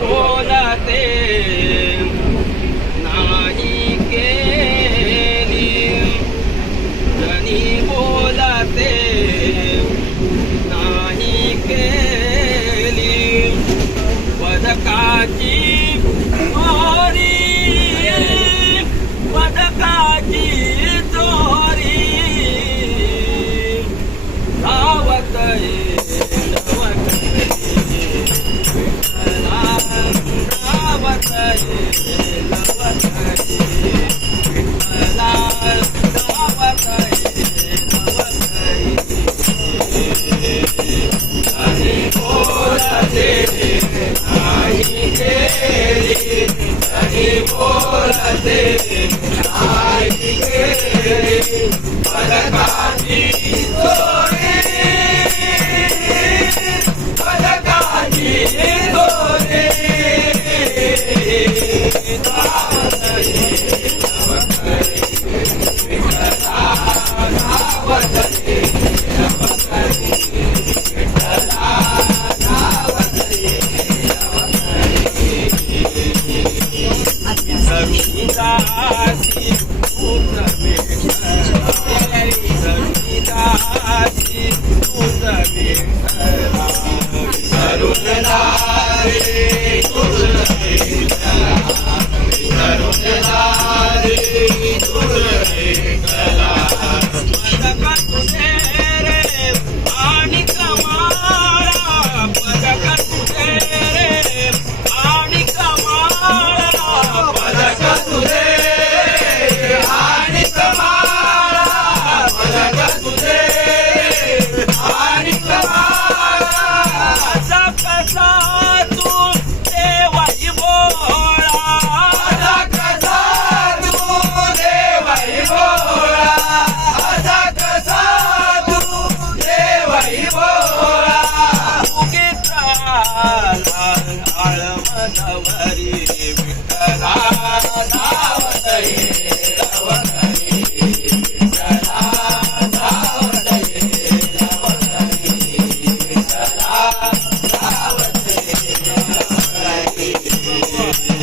બોલતે बोलते, आई केरे, बलकाणी दोरे, बलकाणी दोरे, बावत नहीं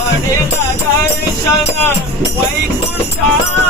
पडे गाय शरण वैकुंठा